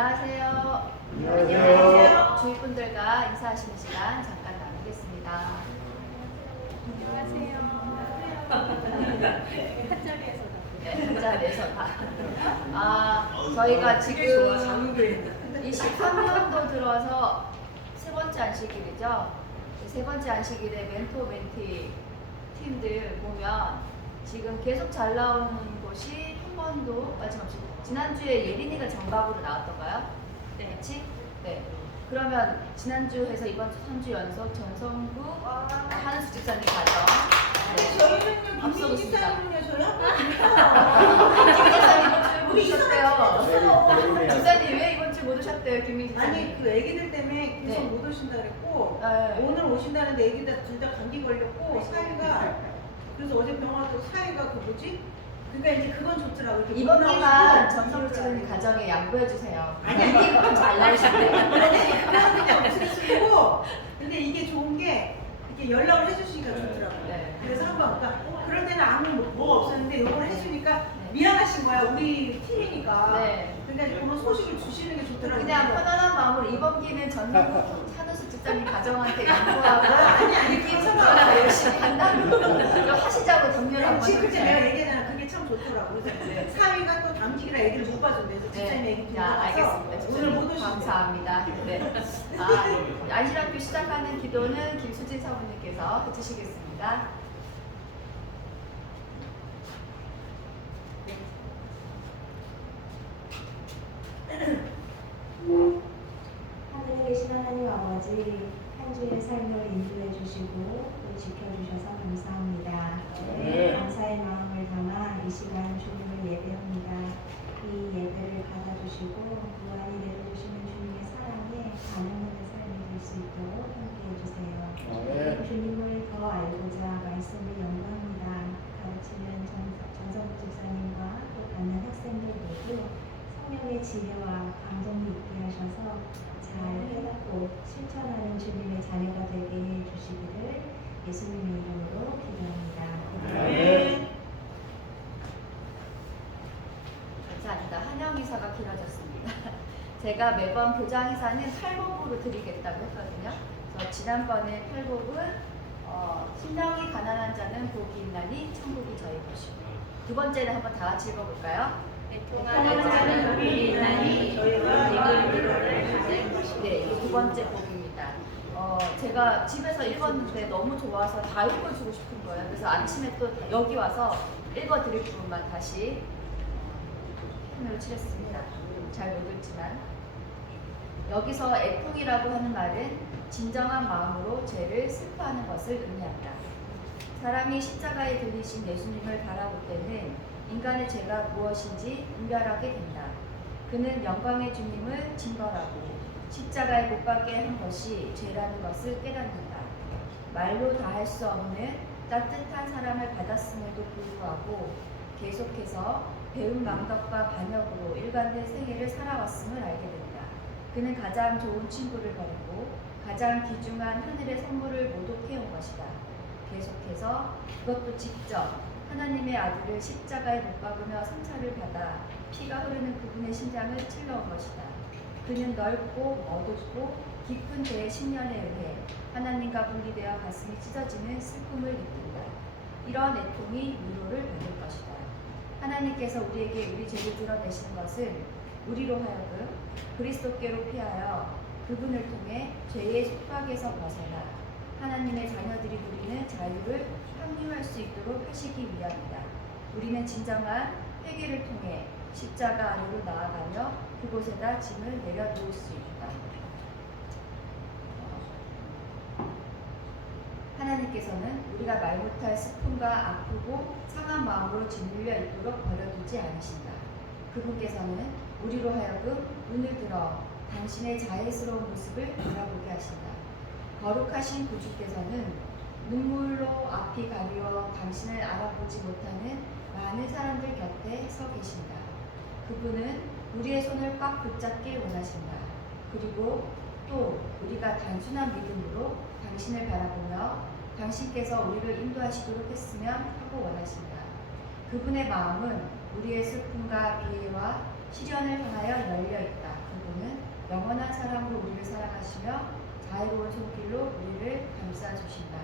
안녕하세요. 안녕하세요. 주위분들과 인사하시는 시간 잠깐 나누겠습니다. 안녕하세요. 한 자리에서 네, 한 자리에서 다. 저희가 지금 23년도 들어서 세 번째 안식일이죠. 세 번째 안식일에 멘토 멘티 팀들 보면 지금 계속 잘 나오는 곳이 한 번도 빠짐없이 지난주에 예린이가 정답으로 나왔던가요? 네. 그렇지? 네. 그러면 지난주 해서 이번 주 3주 연속 전성구 한은수 집사님 가정. 네. 저희는요, 앞서고 김민기 있습니다. 사님은요, 저희 한번 집사님 이번 주에 못 우리 오셨대요. 집사님 왜 이번 주에 못 오셨대요, 김민기 집사님? 아니, 그 애기들 때문에 계속 네. 못 오신다 그랬고, 네. 오늘 오신다는데 애기들 둘 다 감기 걸렸고, 사이가, 그래서 어제 병원 와서 사이가 그 뭐지? 그러니까 이제 그건 좋더라고요. 이렇게 이번 못 기만 나오시고 전성구 집사님 가정에 양보해주세요. 아니, 이번 잘 나오셨대요. 아니, 그건 그냥 무슨 근데 이게 좋은 게, 이렇게 연락을 해주시니까 좋더라고요. 네. 그래서 한번, 그러니까, 그럴 때는 아무 뭐가 없었는데, 이걸 해주니까 네. 미안하신 거야, 우리 팀이니까. 네. 그러니까 그런 소식을 주시는 게 좋더라고요. 그냥 편안한 마음으로 이번 기는 전성구 한우수 집사님 가정한테 양보하고 아니, 느낌 괜찮아. 열심히 한다는 거 하시자고 격려를 한번 지금 그때 내가 해주세요. 얘기하잖아. 그게 참 좋더라고. 그래서 네. 사위가 또 담직이라 애기를 못 봐준대. 그래서 집사님 애기 좀 자, 봐서 알겠습니다. 오늘 못 오신대. 감사합니다. 네. 안실학교 시작하는 기도는 김수진 사모님께서 해주시겠습니다. 하늘에 계신 하나님 아버지, 한 주의 삶을 인도해 주시고 또 지켜주셔서 감사합니다. 네. 감사의 마음을 담아 이 시간 주님을 예배합니다. 이 예배를 받아주시고 무한히 내려주시는 주님의 사랑에 반응하는 삶이 될 수 있도록 함께해 주세요. 주님을 더 알고자 말씀을 연구합니다. 가르치는 정성구 집사님과 또 받는 학생들 모두 성령의 지혜와 감동이 있게 하셔서 잘 깨닫고 실천하는 주님의 자녀가 되게 해주시기를 예수님의 이름으로 기도합니다. 네. 감사합니다. 한영 이사가 길어졌습니다. 제가 매번 교장 이사는 팔복으로 드리겠다고 했거든요. 그래서 지난번에 팔복은 심령이 가난한 자는 복이 있나니 천국이 저희 것이고, 두 번째는 한번 다 같이 읽어볼까요? 통하는 자는 복이 있나니 저희가 이걸 위로를 받을 것이다. 네, 이게 두 번째 복입니다. 제가 집에서 읽었는데 너무 좋아서 다 읽어주고 싶은 거예요. 그래서 아침에 또 여기 와서 읽어드릴 부분만 다시 펜으로 칠했습니다. 잘 못 읽지만 여기서 애통이라고 하는 말은 진정한 마음으로 죄를 슬퍼하는 것을 의미한다. 사람이 십자가에 들리신 예수님을 바라볼 때는 인간의 죄가 무엇인지 분별하게 된다. 그는 영광의 주님을 징벌하고 십자가에 못 박게 한 것이 죄라는 것을 깨닫는다. 말로 다 할 수 없는 따뜻한 사랑을 받았음에도 불구하고 계속해서 배운 망덕과 반역으로 일관된 생애를 살아왔음을 알게 된다. 그는 가장 좋은 친구를 버리고 가장 귀중한 하늘의 선물을 모독해온 것이다. 계속해서 그것도 직접 하나님의 아들을 십자가에 못 박으며 상처를 받아 피가 흐르는 그분의 심장을 찔러온 것이다. 그는 넓고 어둡고 깊은 죄의 심년에 의해 하나님과 분리되어 가슴이 찢어지는 슬픔을 느낀다. 이런 애통이 위로를 받을 것이다. 하나님께서 우리에게 우리 죄를 드러내시는 것은 우리로 하여금 그리스도께로 피하여 그분을 통해 죄의 속박에서 벗어나 하나님의 자녀들이 누리는 자유를 확립할 수 있도록 하시기 위함이다. 우리는 진정한 회개를 통해 십자가 아래로 나아가며 그곳에다 짐을 내려놓을 수 있다. 하나님께서는 우리가 말 못할 슬픔과 아프고 상한 마음으로 짓눌려 있도록 버려두지 않으신다. 그분께서는 우리로 하여금 눈을 들어 당신의 자애스러운 모습을 바라보게 하신다. 거룩하신 구주께서는 눈물로 앞이 가리워 당신을 알아보지 못하는 많은 사람들 곁에 서 계신다. 그분은 우리의 손을 꽉 붙잡길 원하신다. 그리고 또 우리가 단순한 믿음으로 당신을 바라보며 당신께서 우리를 인도하시도록 했으면 하고 원하신다. 그분의 마음은 우리의 슬픔과 비애와 시련을 향하여 열려 있다. 그는 영원한 사랑으로 우리를 사랑하시며 자애로운 손길로 우리를 감싸주신다.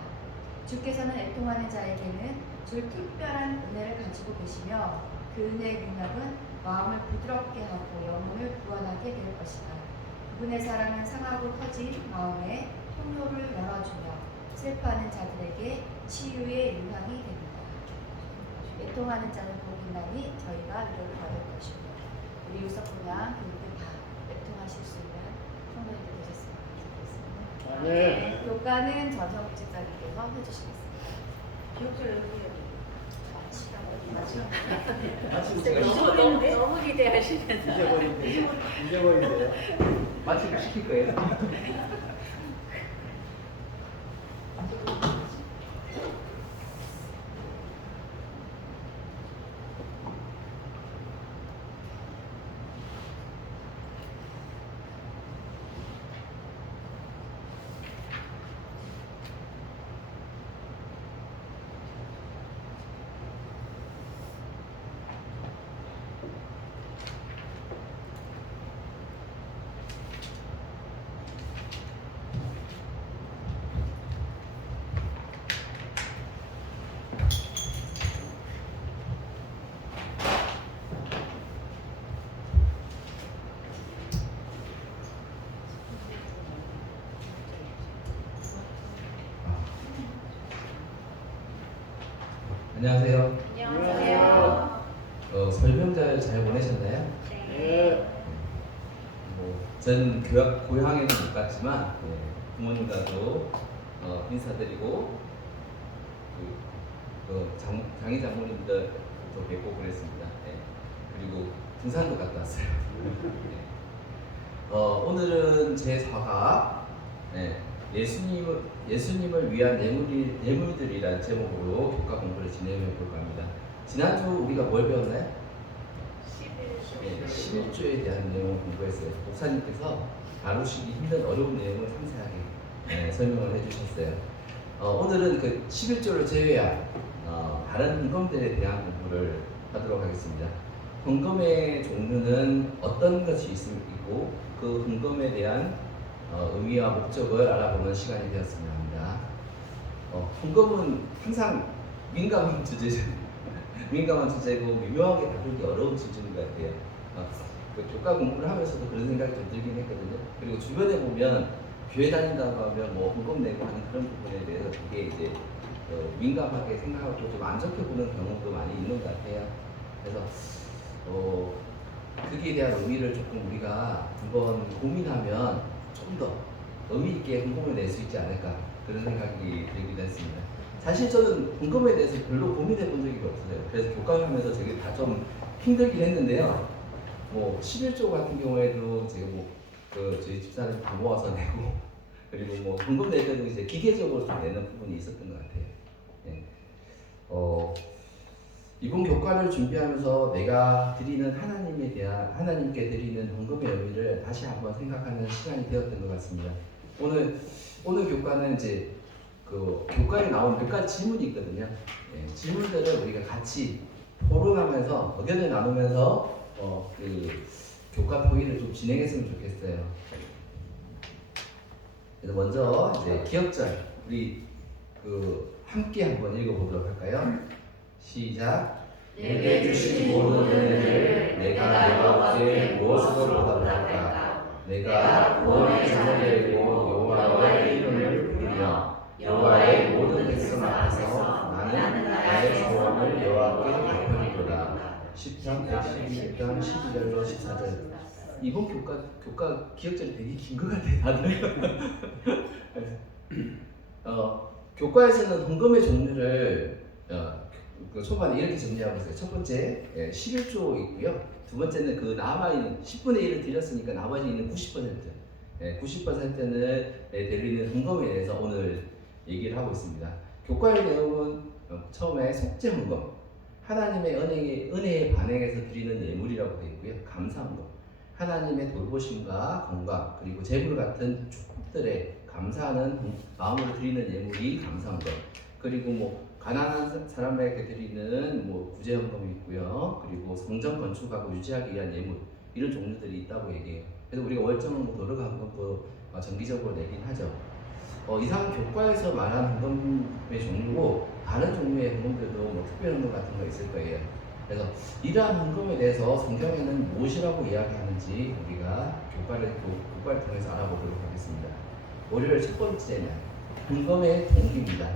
주께서는 애통하는 자에게는 줄 특별한 은혜를 가지고 계시며 그 은혜의 능력은 마음을 부드럽게 하고 영혼을 구원하게 될 것이다. 그분의 사랑은 상하고 터진 마음에 통로를 열어주며 슬퍼하는 자들에게 치유의 유황이 됩니다. 애통하는 자는 복이 나니 저희가 위로를 받을 것이고 우리 유석군양 교육들 다 애통하실 수 있는 성도님들 되셨으면 좋겠습니다. 네. 교과는 전성국제자님께서 해주시겠습니다. 기억절 여기 너무 기대하시면서 잊어버린대요. 마취를 시킬 거예요. 안녕하세요. 안녕하세요. 설명절 잘 보내셨나요? 네. 저는 고향에는 못 갔지만 부모님과도 인사드리고 장희 장모님들도 뵙고 그랬습니다. 그리고 등산도 갔다 왔어요. 오늘은 제 사과 예수님을 위한 예물들이라는 제목으로 교과 공부를 진행해 볼까 합니다. 지난주 우리가 뭘 배웠나요? 11조에 대한 내용을 공부했어요. 목사님께서 다루시기 힘든 어려운 내용을 상세하게 설명을 해주셨어요. 오늘은 그 11조를 제외한 다른 헌금들에 대한 공부를 하도록 하겠습니다. 헌금의 종류는 어떤 것이 있고 그 헌금에 대한 의미와 목적을 알아보는 시간이 되었으면 합니다. 헌금은 항상 민감한 주제고 미묘하게 다루기 어려운 주제인 것 같아요. 교과 공부를 하면서도 그런 생각이 좀 들긴 했거든요. 그리고 주변에 보면 교회 다닌다고 하면 뭐 헌금 내고 하는 그런 부분에 대해서 되게 이제 민감하게 생각하고 좀 안 좋게 보는 경우도 많이 있는 것 같아요. 그래서 거기에 대한 의미를 조금 우리가 한번 고민하면 좀 더 의미 있게 헌금을 낼 수 있지 않을까 그런 생각이 들기도 했습니다. 사실 저는 헌금에 대해서 별로 고민해 본 적이 없어요. 그래서 교과를 하면서 되게 다 좀 힘들긴 했는데요. 11조 같은 경우에도 제가 저희 집사람 다 모아서 내고 그리고 헌금 낼 때도 이제 기계적으로 좀 내는 부분이 있었던 것 같아요. 이번 교과를 준비하면서 내가 드리는 하나님께 드리는 헌금의 의미를 다시 한번 생각하는 시간이 되었던 것 같습니다. 오늘 교과는 이제 그 교과에 나온 몇 가지 질문이 있거든요. 질문들을 우리가 같이 토론하면서 의견을 나누면서 그 교과 토의를 좀 진행했으면 좋겠어요. 그래서 먼저 이제 기억절 우리 함께 한번 읽어보도록 할까요? 시작. 내게 주신 모든 은혜를 내가 여호와께 무엇으로 보답할까? 내가 구원의 자녀되고 여호와의 이름을 부르며 여호와의 모든 백성 앞에서 나는 나의 소원을 여호와께 갚으리로다. 10장 112장 12절로 14절. 이번 교과 기억절이 되게 긴 것 같아요, 다들. 교과에서는 헌금의 종류를 초반에 이렇게 정리하고 있어요. 첫 번째 11조 있고요. 두 번째는 그 남아있는 10분의 1을 드렸으니까 나머지 있는 90%. 90%는 드리는 헌금에 대해서 오늘 얘기를 하고 있습니다. 교과의 내용은 처음에 속죄 헌금, 하나님의 은혜에 반응해서 드리는 예물이라고 되어 있고요. 감사 헌금, 하나님의 돌보심과 건강 그리고 재물 같은 축복들에 감사하는 마음으로 드리는 예물이 감사 헌금. 그리고 가난한 사람에게 드리는 구제 헌금이 있고요. 그리고 성전 건축하고 유지하기 위한 예물 이런 종류들이 있다고 얘기해요. 그래서 우리가 월정도를 헌금도 정기적으로 내긴 하죠. 이상 교과에서 말하는 헌금의 종류고 다른 종류의 헌금들도 뭐 특별 헌금 같은 거 있을 거예요. 그래서 이러한 헌금에 대해서 성경에는 무엇이라고 이야기하는지 우리가 교과를 통해서 알아보도록 하겠습니다. 월요일 첫 번째는 헌금의 동기입니다.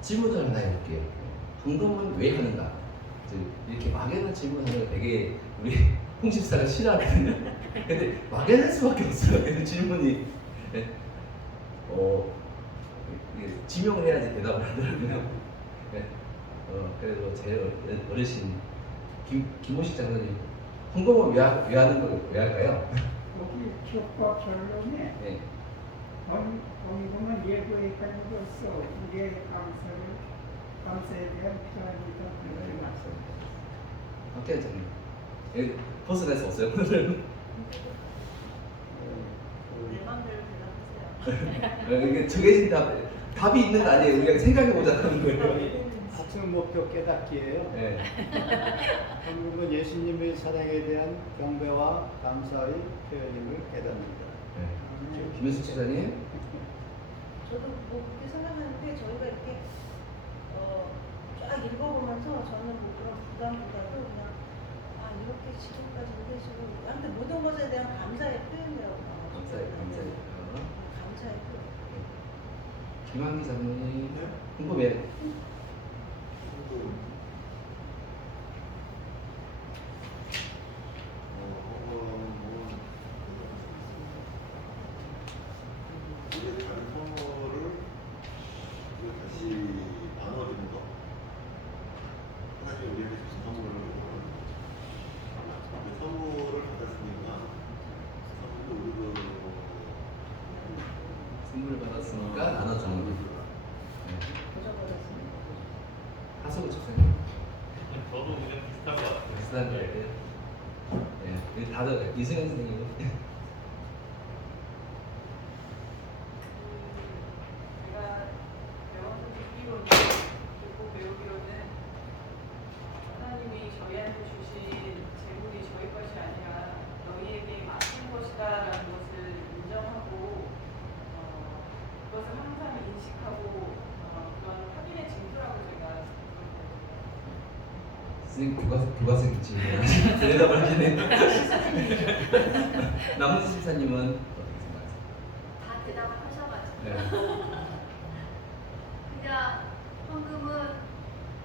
질문을 하나 해볼게요. 헌금은 왜 하는가? 이렇게 막연한 질문하는 거 되게 우리 홍집사가 싫어하거든요. 근데 막연할 수밖에 없어요. 그 질문이. 네. 이게 지명을 해야지 대답을 하더라고요. 네. 그래도 제 어르신 김호식 장로님, 헌금을 왜 하는 걸 왜 할까요? 여기 교과 결론에 네. 헌금은 예고에 가지고서 우리의 감사에 대한 표현이다. 박태환 장님, 여기 벗어날 수 없어요. 오늘은. 내 맘대로 대답하세요. 이게 정해진 답이 있는 거 아니에요. 우리가 생각해보자는 거예요. 학습 목표 깨닫기예요. 네. 헌금은 예수님의 사랑에 대한 경배와 감사의 표현임을 깨닫는다. 네. 김현수 집사님. 저도 뭐 그렇게 생각하는데 저희가 이렇게 쫙 읽어보면서 저는 뭐 그런 부담보다도 그냥 이렇게 지금까지 이렇게 해주고 아무튼 모든 것에 대한 감사의 표현이라고 감사해요. 감사의 표현. 김한기 장로님. 궁금해요. 우리의 다른 선물을 다시 나눠주는 거. 하나님 우리에게 주신 선물을 그 선물을 받았으니까 선물도 우리도 선물을 받았으니까 나눠주는 거. 보셔보셨습니까? 하수구 집사님. 저도 그냥 비슷한 것 같아요. 비슷한 거예요. 네. 다들 이승현 선생님. 제가 배워서 듣기로는 듣고 배우기로는 하나님이 저희한테 주신 재물이 저희 것이 아니라 너희에게 맡긴 것이다라는 것을 인정하고 그것을 항상 인식하고 그런 확인의 징표라고 제가 선생님 교과서 질문 대답을 하시네. 남은 집사님은 어떻게 생각하세요? 다 대답을 하셔가지고 네. 그냥 헌금은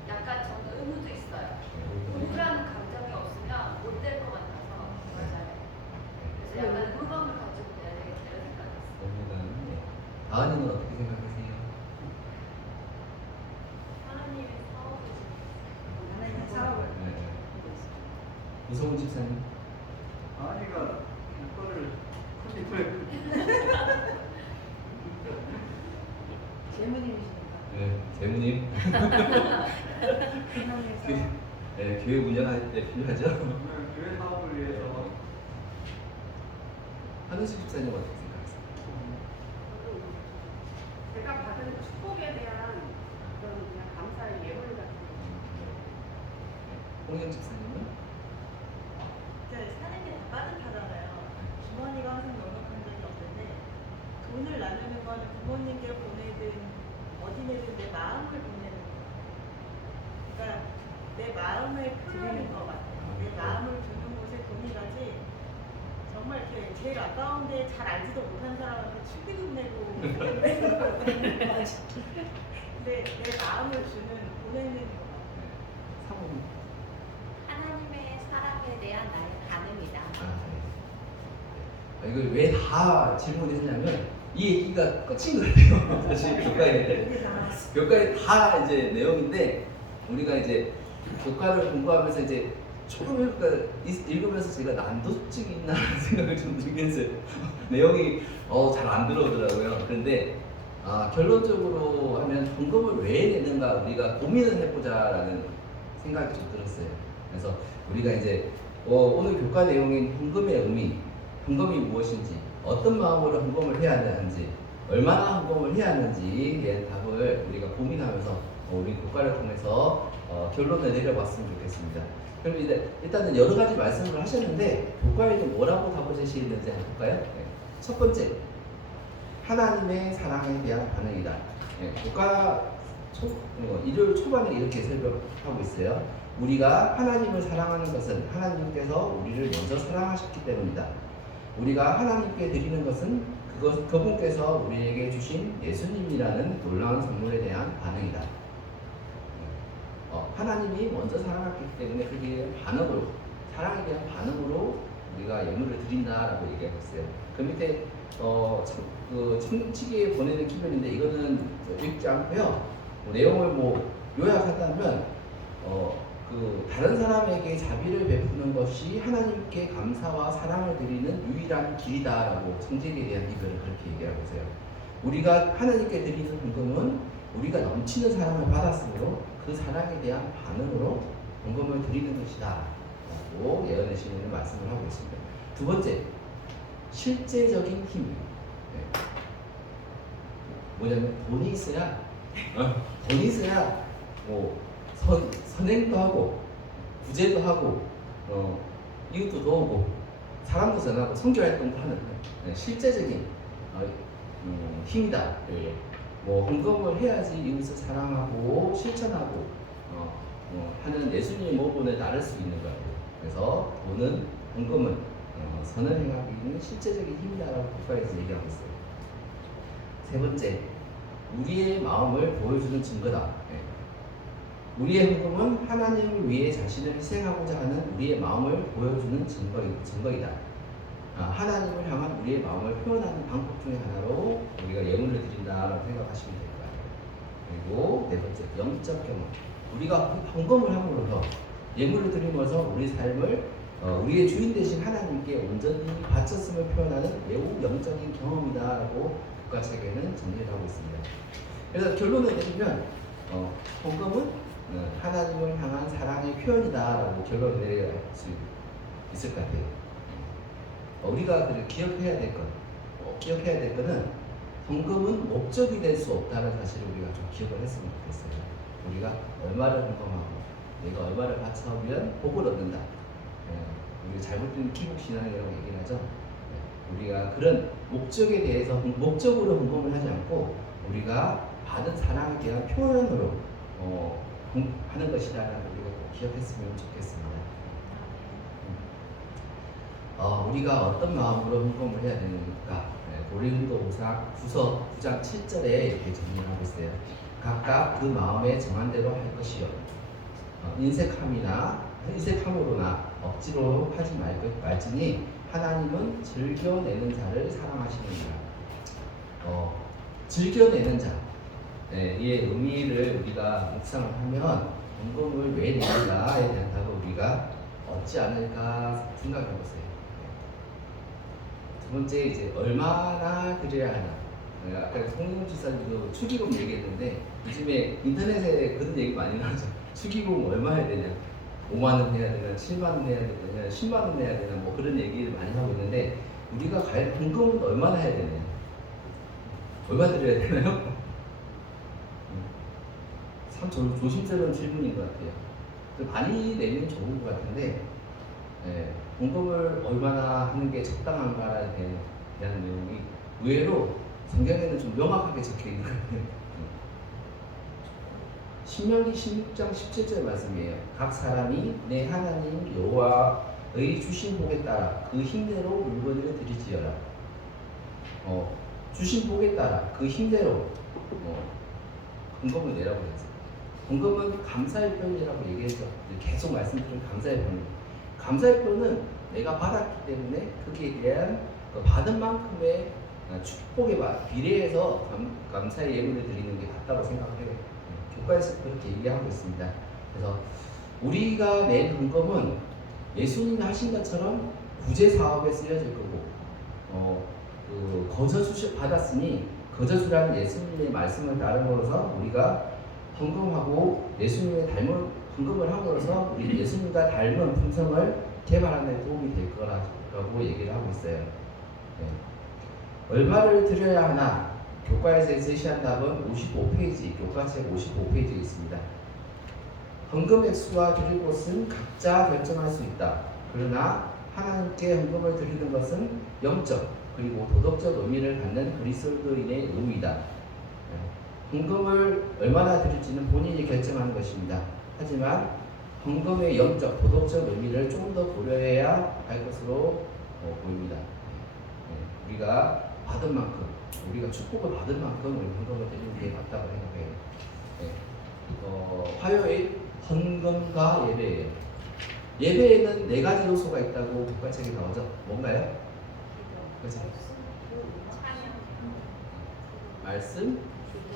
약간 저는 의무도 있어요. 억울한 감정이 없으면 못 될 것 같아서 맞아요. 그래서 약간 의무감을 가지고 내야 되겠다 이런 생각했어요. 다은이는 어떻게 생각하세요? 하나님의 사업을 하나님의 사업을 네. 이성훈 집사님. 아니가 이거를 컨디션을 재무님이시니까. 네. 재무님. 하나님의 사업. 네, 교회 운영할 때 필요하죠. 교회 사업을 위해서 한은수 집사님 어떻게 생각하세요? 제가 받은 축복에 대한 그런 그냥 감사의 예물 같은 홍영 집사님은? 사는 게 다 빠듯하잖아요. 주머니가 항상 넉넉한 적이 없는데 돈을 나누는 거는 부모님께 보내든 어디 내든 내 마음을 보내는 거예요. 그러니까 내 마음을 표현하는 것 같아요. 내 마음을 두는 곳에 돈이 가지 정말 이렇게 제일 아까운데 잘 알지도 못한 사람한테 축의금 내고 근데 내 마음을 주는 보내는 것 같아요. 사모님. 하나님의 사랑에 대한 나의 반응이다. 이걸 왜 다 질문했냐면 이 얘기가 끝인 거예요. 사실 교과에 다 이제 내용인데 우리가 이제 교과를 공부하면서 이제 조금 읽으면서 제가 난도증이 있나 생각을 좀 들긴 했어요. 내용이 잘 안 들어오더라고요. 그런데 결론적으로 하면 헌금을 왜 내는가 우리가 고민을 해보자라는 생각이 좀 들었어요. 그래서 우리가 이제 오늘 교과 내용인 헌금의 의미, 헌금이 무엇인지, 어떤 마음으로 헌금을 해야 하는지, 얼마나 헌금을 해야 하는지에 대한 답을 우리가 고민하면서 우리 국가를 통해서 결론을 내려봤으면 좋겠습니다. 그럼 이제 일단은 여러 가지 말씀을 하셨는데 교과에는 뭐라고 답을 제시했는지 한번 볼까요? 네. 첫 번째, 하나님의 사랑에 대한 반응이다. 네. 교과 일요일 초반에 이렇게 설명하고 있어요. 우리가 하나님을 사랑하는 것은 하나님께서 우리를 먼저 사랑하셨기 때문이다. 우리가 하나님께 드리는 것은 그분께서 우리에게 주신 예수님이라는 놀라운 선물에 대한 반응이다. 하나님이 먼저 사랑했기 때문에 그게 반응으로, 사랑에 대한 반응으로 우리가 예물을 드린다라고 얘기하고 있어요. 그 밑에 청지기에 보내는 기별인데 이거는 읽지 않고요. 내용을 요약하자면 다른 사람에게 자비를 베푸는 것이 하나님께 감사와 사랑을 드리는 유일한 길이다라고 청지기에 대한 기별을 그렇게 얘기하고 있어요. 우리가 하나님께 드리는 헌금은 우리가 넘치는 사랑을 받았으므로 그 사랑에 대한 반응으로 헌금을 드리는 것이다 라고 예언의 신에는 말씀을 하고 있습니다. 두 번째, 실제적인 힘. 네. 뭐냐면 돈이 있어야 선행도 하고 구제도 하고 이웃도 도우고 사람도 전하고 선교활동도 하는 실제적인 힘이다. 헌금을 해야지 이웃을 사랑하고 실천하고 하는 예수님의 모본에 따를 수 있는 거예요. 그래서 돈은, 헌금은 선을 행하기 있는 실제적인 힘이다라고 국가에서 얘기하고 있어요. 세 번째, 우리의 마음을 보여주는 증거다. 우리의 헌금은 하나님을 위해 자신을 희생하고자 하는 우리의 마음을 보여주는 증거이다. 하나님을 향한 우리의 마음을 표현하는 방법 중에 하나로 우리가 예물을 드린다라고 생각하시면 될 거예요. 그리고 네 번째, 영적 경험. 우리가 헌금을 함으로써 예물을 드리면서 우리 삶을 우리의 주인 되신 하나님께 온전히 바쳤음을 표현하는 매우 영적인 경험이다라고 국가책에는 정리를 하고 있습니다. 그래서 결론을 내리면 헌금은 하나님을 향한 사랑의 표현이다라고 결론을 내릴 수 있을 것 같아요. 우리가 기억해야 될 것은 헌금은 목적이 될 수 없다는 사실을 우리가 좀 기억을 했으면 좋겠어요. 우리가 얼마를 헌금하고 내가 얼마를 바쳐오면 복을 얻는다. 우리가 잘못된 기복신앙이라고 얘기를 하죠. 우리가 그런 목적에 대해서 목적으로 헌금을 하지 않고 우리가 받은 사랑에 대한 표현으로 하는 것이라는 걸 우리가 꼭 기억했으면 좋겠습니다. 우리가 어떤 마음으로 헌금을 해야 되는가? 고린도후서 9장 7절에 이렇게 정리하고 있어요. 각각 그 마음에 정한 대로 할 것이요. 인색함으로나 억지로 하지 말지니 하나님은 즐겨내는 자를 사랑하시느니라. 즐겨내는 자. 이의 의미를 우리가 묵상을 하면 헌금을 왜 내는가에 대한 답을 우리가 얻지 않을까 생각해 보세요. 두 번째, 이제 얼마나 드려야 하나. 아까 송영 지사님도 축의금 얘기했는데 요즘에 인터넷에 그런 얘기 많이 나오죠. 축의금 얼마 해야 되냐? 5만 원 해야 되나? 7만 원 해야 되나? 10만 원 해야 되나? 그런 얘기를 많이 하고 있는데 우리가 과연 헌금은 얼마나 해야 되냐? 얼마 드려야 되나요? 참 조심스러운 질문인 것 같아요. 많이 내면 좋은 것 같은데 헌금을 얼마나 하는 게 적당한가에 대한 내용이 의외로 성경에는 좀 명확하게 적혀 있는 것 같아요. 신명기 16장 17절 말씀이에요. 각 사람이 내 하나님 여호와의 주신 복에 따라 그 힘대로 물건을 드리지어라. 주신 복에 따라 그 힘대로 헌금을 내라고 했어요. 헌금은 감사의 표현이라고 얘기했죠. 계속 말씀드린 감사의 표현. 감사의 표현은 내가 받았기 때문에 거기에 대한 받은 만큼의 축복에 비례해서 감사의 예물을 드리는 게 맞다고 생각해요. 교과에서 그렇게 얘기하고 있습니다. 그래서 우리가 낸 헌금은 예수님이 하신 것처럼 구제 사업에 쓰여질 거고, 거저 받았으니 거저주라는 예수님의 말씀을 따름으로써 우리가 헌금하고 예수님의 헌금을 함으로써 우리 예수님과 닮은 품성을 개발하는 데 도움이 될 거라고 얘기를 하고 있어요. 얼마를 드려야 하나? 교과에서 제시한 답은 55페이지, 교과책 55페이지에 있습니다. 헌금 액수와 드릴 곳은 각자 결정할 수 있다. 그러나 하나님께 헌금을 드리는 것은 영적 그리고 도덕적 의미를 갖는 그리스도인의 의무이다. 헌금을 얼마나 드릴지는 본인이 결정하는 것입니다. 하지만 헌금의 영적, 도덕적 의미를 좀 더 고려해야 할 것으로 보입니다. 우리가 받은 만큼, 우리가 축복을 받은 만큼 우리 헌금을 드리는 게 맞다고 생각해요. 화요일 헌금과 예배예요. 예배에는 4가지 요소가 있다고 교과책에 나오죠. 뭔가요? 그렇죠? 말씀,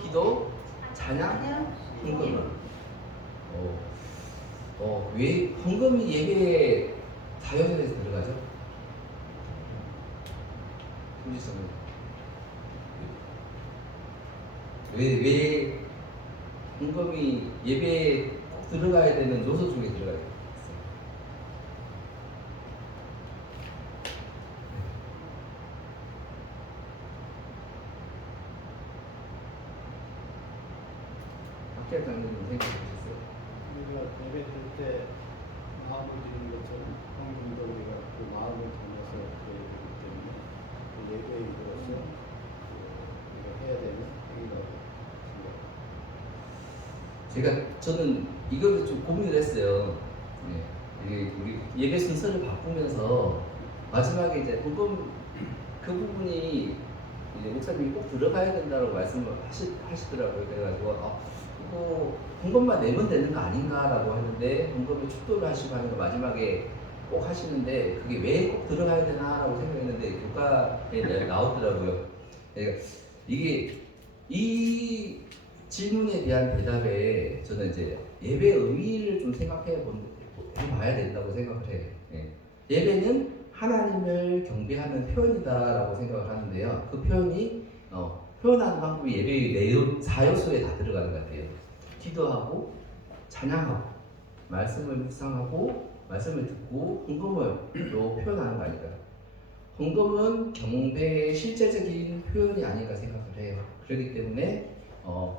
기도, 찬양, 헌금. 왜 헌금이 예배에 다연에서 들어가죠? 왜 헌금이 예배에 꼭 들어가야 되는 요소 중에 들어가요? 학교 강의님 생각해보셨어요? 우리가 예배 드릴 때 마음을 드리는 것처럼 헌금도 우리가 그 마음을 담아서 드려야 되기 때문에 그 예배인으로서 우리가 해야 되는 행위라고 생각합니다. 저는 이거를 좀 고민을 했어요. 이게 우리 예배 순서를 바꾸면서 마지막에 이제 헌금 그 부분이 이제 목사님이 꼭 들어가야 된다고 말씀을 하시더라고요. 그래가지고 헌금만 내면 되는 거 아닌가라고 했는데 헌금을 축도를 하시고 하는 거 마지막에 꼭 하시는데 그게 왜 꼭 들어가야 되나라고 생각했는데 교과에 나오더라고요. 그러니까 이게 이 질문에 대한 대답에 저는 이제 예배 의미를 좀 해봐야 된다고 생각을 해요. 예배는 하나님을 경배하는 표현이다라고 생각을 하는데요. 그 표현이 표현하는 방법이 예배의 내용 4요소에 다 들어가는 것 같아요. 기도하고 찬양하고 말씀을 묵상하고 말씀을 듣고 헌금을로 표현하는 거 아닐까요? 헌금은 경배의 실제적인 표현이 아닌가 생각을 해요. 그렇기 때문에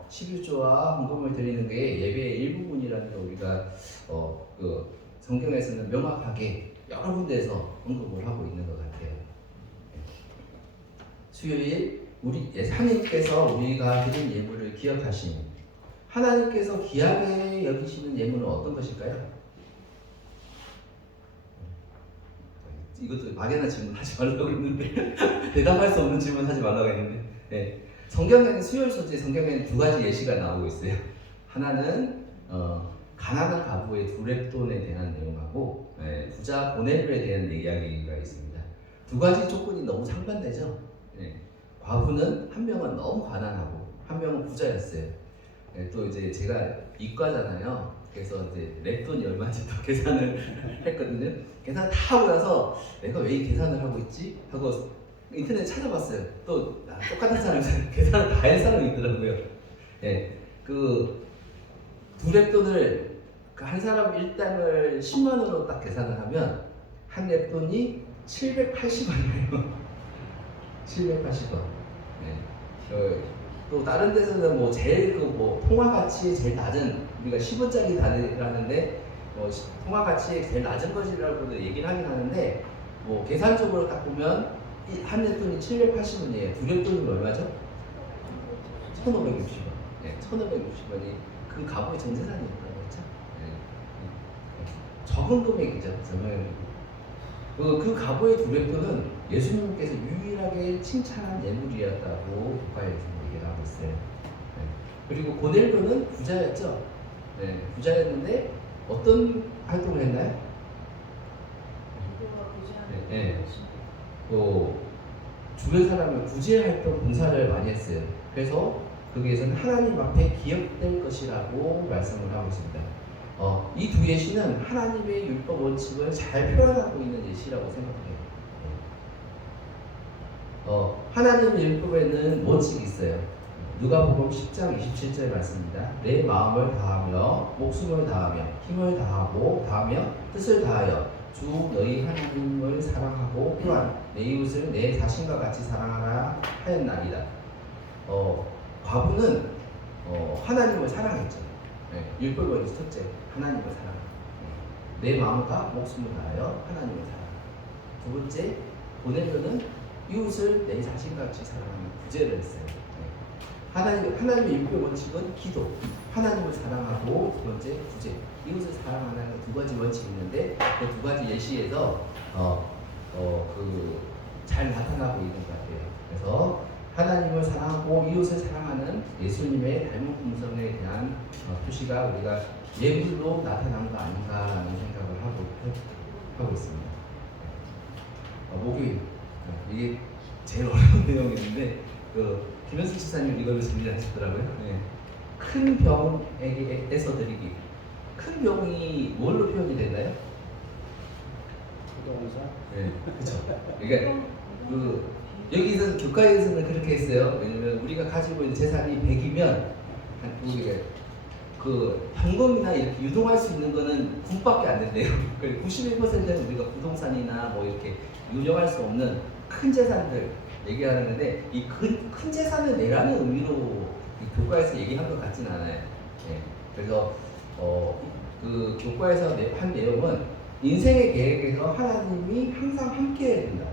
11조와 헌금을 드리는 게 예배의 일부분이라는 걸 우리가 그 성경에서는 명확하게 여러 군데에서 언급을 하고 있는 것 같아요. 수요일 하나님께서 우리가 드린 예물을 기억하시니 하나님께서 귀하게 여기시는 예물은 어떤 것일까요? 이것도 막연한 질문 하지 말라고 했는데 대답할 수 없는 질문 하지 말라고 했는데 성경에는 수요일 소재 성경에는 2가지 예시가 나오고 있어요. 하나는 가난한 가부의 2렙돈에 대한 내용하고 부자 고넬료에 대한 이야기가 있습니다. 2가지 조건이 너무 상반되죠. 과부는 한 명은 너무 가난하고 한 명은 부자였어요. 또 이제 제가 이과잖아요. 그래서 이제 랩돈이 얼마인지 또 계산을 했거든요. 계산 다 하고 나서 내가 왜 이 계산을 하고 있지? 하고 인터넷 찾아봤어요. 또 똑같은 사람이 계산을 다 한 사람이 있더라고요. 그 2랩돈을 한 사람 일당을 10만 원으로 딱 계산을 하면 한 랩돈이 780원이에요. 780원. 또 다른 데서는 뭐 제일 통화 가치의 제일 낮은 우리가 10원짜리 다니라는데 통화 가치의 제일 낮은 것이라고도 얘기를 하긴 하는데 계산적으로 딱 보면 한 랩돈이 780원이에요. 2랩돈이면 얼마죠? 1,560원. 1,560원이 그 가부의 전 재산이었다고 했죠. 적은 금액이죠. 정말 그 가부의 2랩돈은 예수님께서 유일하게 칭찬한 예물이었다고 교과에서 얘기를 하고 있어요. 그리고 고넬료는 부자였죠. 부자였는데 어떤 활동을 했나요? 주변 사람을 구제 활동 봉사를 많이 했어요. 그래서 거기에서는 하나님 앞에 기억될 것이라고 말씀을 하고 있습니다. 이 2 예시는 하나님의 율법 원칙을 잘 표현하고 있는 예시라고 생각해요. 하나님의 율법에는 원칙이 있어요. 누가복음 10장 27절 말씀입니다. 내 마음을 다하며 목숨을 다하며 힘을 다하며 뜻을 다하여 주 너희 하나님을 사랑하고 또한 내 이웃을 내 자신과 같이 사랑하라 하였나이다. 과부는 하나님을 사랑했죠. 율법의 첫째, 하나님을 사랑. 내 마음과 목숨을 다하여 하나님을 사랑. 두 번째, 고넬료는 이웃을 내 자신같이 사랑하는 구제를 했어요. 하나님의 율법 원칙은 기도, 하나님을 사랑하고 두 번째 구제, 이웃을 사랑하는 두 가지 원칙이 있는데 그 두 가지 예시에서 잘 나타나고 있는 것 같아요. 그래서 하나님을 사랑하고 이웃을 사랑하는 예수님의 닮은 품성에 대한 표시가 우리가 예물로 나타난 거 아닌가라는 생각을 하고 있습니다. 목요일 이게 제일 어려운 내용인데 김현수 집사님 이걸로 준비하셨더라고요. 큰 병에게서 드리기. 큰 병이 뭘로 표현이 됐나요? 부동산? 네, 그렇죠. 그러니까 여기서 교과에서는 그렇게 했어요. 왜냐면 우리가 가지고 있는 재산이 100이면 우리가 현금이나 이렇게 유동할 수 있는 거는 9밖에 안 된대요. 91%는 우리가 부동산이나 뭐 이렇게 운영할 수 없는 큰 재산들 얘기하는 건데 이 큰 재산을 내라는 의미로 교과에서 얘기한 것 같진 않아요. 그래서 그 교과에서 한 내용은 인생의 계획에서 하나님이 항상 함께 해야 된다.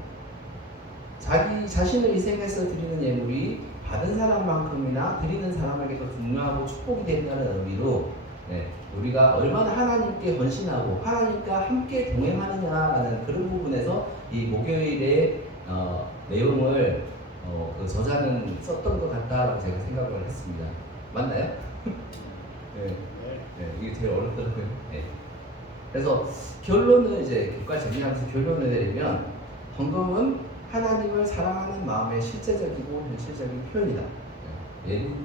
자기 자신을 희생해서 드리는 예물이 받은 사람만큼이나 드리는 사람에게 더 중요하고 축복이 된다는 의미로 우리가 얼마나 하나님께 헌신하고 하나님과 함께 동행하느냐라는 그런 부분에서 이 목요일의 내용을 그 저자는 썼던 것 같다라고 제가 생각을 했습니다. 맞나요? 이게 되게 어렵더라고요. 그래서 결론은 이제 교과 정리하면서 결론을 내리면 헌금은 하나님을 사랑하는 마음의 실제적이고 현실적인 표현이다.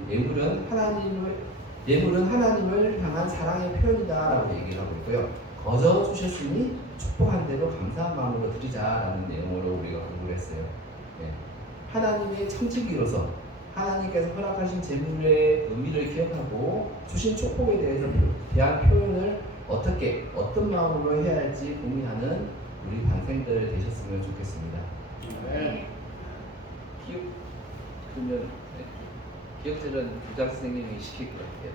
예물은 하나님을 향한 사랑의 표현이다라고 얘기를 하고 있고요. 거저 주셨으니 축복한 대로 감사한 마음으로 드리자라는 내용으로 우리가 공부를 했어요. 하나님의 청지기로서 하나님께서 허락하신 재물의 의미를 기억하고 주신 축복에 대한 표현을 어떤 마음으로 해야 할지 고민하는 우리 반생들 되셨으면 좋겠습니다. 기억들은 부장 선생님이 시킬 것 같아요.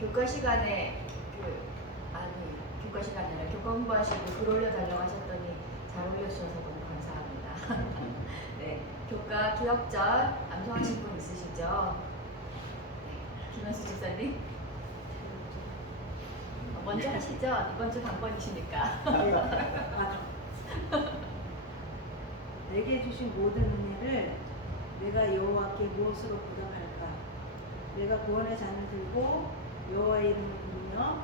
교과 시간에 교과 시간이 아니라 교과 공부하시고 글 올려달라고 하셨더니 잘 올려주셔서 너무 감사합니다. 교과 기억절 암송하신 분 있으시죠? 김현수 집사님 먼저 하시죠. 이번 주 당번이시니까. 내게 주신 모든 은혜를 내가 여호와께 무엇으로 보답할까? 내가 구원의 잔을 들고 여호와의 이름을 부르며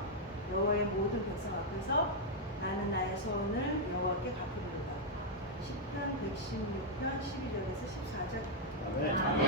여호와의 모든 백성 앞에서 나는 나의 소원을 여호와께 갚으리로다. 시편 116편 12절에서 14절. 아멘.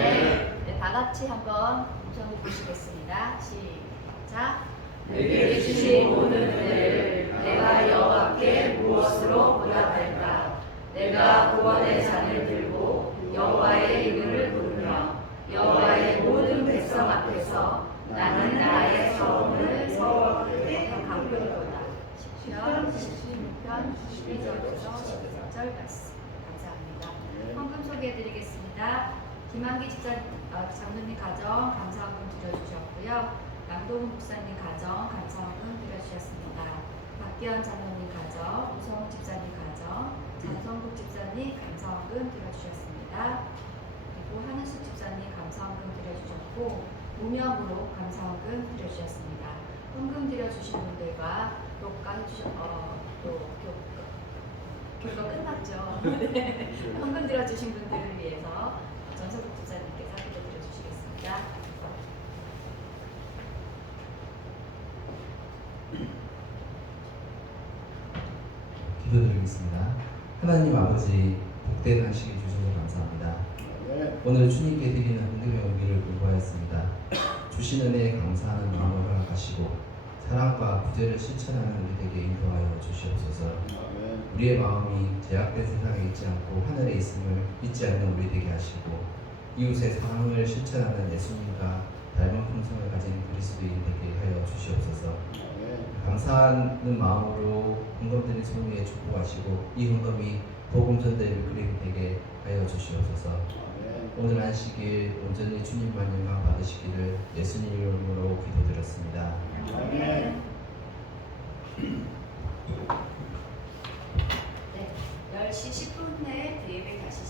다 같이 한번 음성을 보시겠습니다. 시작. 내게 주신 모든 은혜를 내가 여호와께 무엇으로 보답할까? 내가 구원의 잔을 들고 여호와의 이름을 부르며 여호와의 모든 백성 앞에서 나는 나의 소원을 여호와께 갚으리로다. 시편 16편 12절에서 14절 말씀. 감사합니다. 헌금 소개해드리겠습니다. 김한기 장로님 가정 감사헌금 드려주셨고요. 양동훈 목사님 가정 감사헌금 드려주셨습니다. 박기현 장로님 가정, 우성욱 집사님 가정, 장성국 집사님 감사헌금 드려주셨습니다. 그리고 한은숙 집사님 감사헌금 드려주셨고 무명으로 감사헌금 드려주셨습니다. 헌금 드려주신 분들과 교과 끝났죠. 헌금 드려주신 분들을 위해서 전석국 집사님께서 기도 드려주시겠습니다. 기도드리겠습니다. 하나님 아버지 복된 한식을 주셔서 감사합니다. 오늘 주님께 드리는 헌금의 온기를 불구하였습니다. 주신 은혜에 감사하는 마음을 허락하시고 사랑과 구제를 실천하는 우리에게 인도하여 주시옵소서. 우리의 마음이 제약된 세상에 있지 않고 하늘에 있음을 잊지 않는 우리 되게 하시고 이웃의 사랑을 실천하는 예수님과 닮은 품성을 가진 그리스도인 되게 하여 주시옵소서. 아멘. 감사하는 마음으로 헌금드린 소명에 축복하시고 이 헌금이 복음 전대를 그리게 되게 하여 주시옵소서. 아멘. 오늘 안식일 온전히 주님만 영광 받으시기를 예수님 이름으로 기도드렸습니다. 아멘. 네, 10시 10분 내에 대예배 다시